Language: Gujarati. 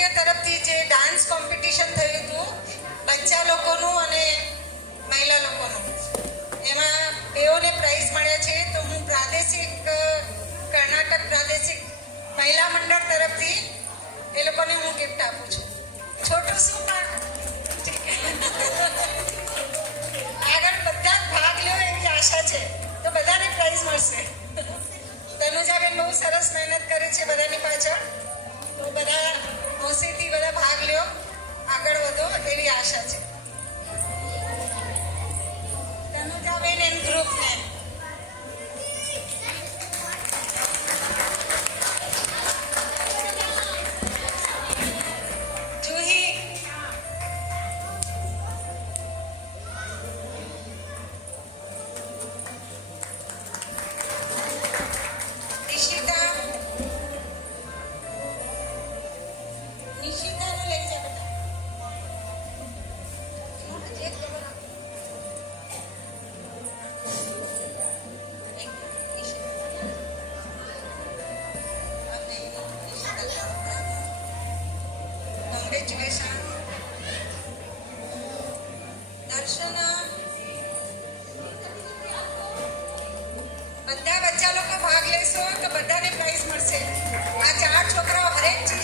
સ્કૂલિયા તરફથી જે ડાન્સ કોમ્પિટિશન થયું હતું બચ્ચા લોકોનું અને મહિલા લોકોનું, એમાં બેઓને પ્રાઇઝ મળ્યા છે. તો હું કર્ણાટક પ્રાદેશિક મહિલા મંડળ તરફથી એ લોકોને હું ગિફ્ટ આપું છું. છોટું શું પણ આગળ બધા ભાગ લ્યો એવી આશા છે. તો બધાને પ્રાઇઝ મળશે. તનુજાબેન બહુ સરસ મહેનત કરે છે બધાની પાછળ. તો બધા ખુશીથી બધા ભાગ લ્યો, આગળ વધો એવી આશા છે. તનુજાબેન એન્ડ ગ્રુપને જુહી નિશિતાને લઈ જા બેટા. કોંગ્રેચ્યુલેશન. દર્શના, બધા બચ્ચા લોકો ભાગ લેશો તો બધાને પ્રાઇઝ મળશે. આ 4 છોકરાઓ હરેક ચીજ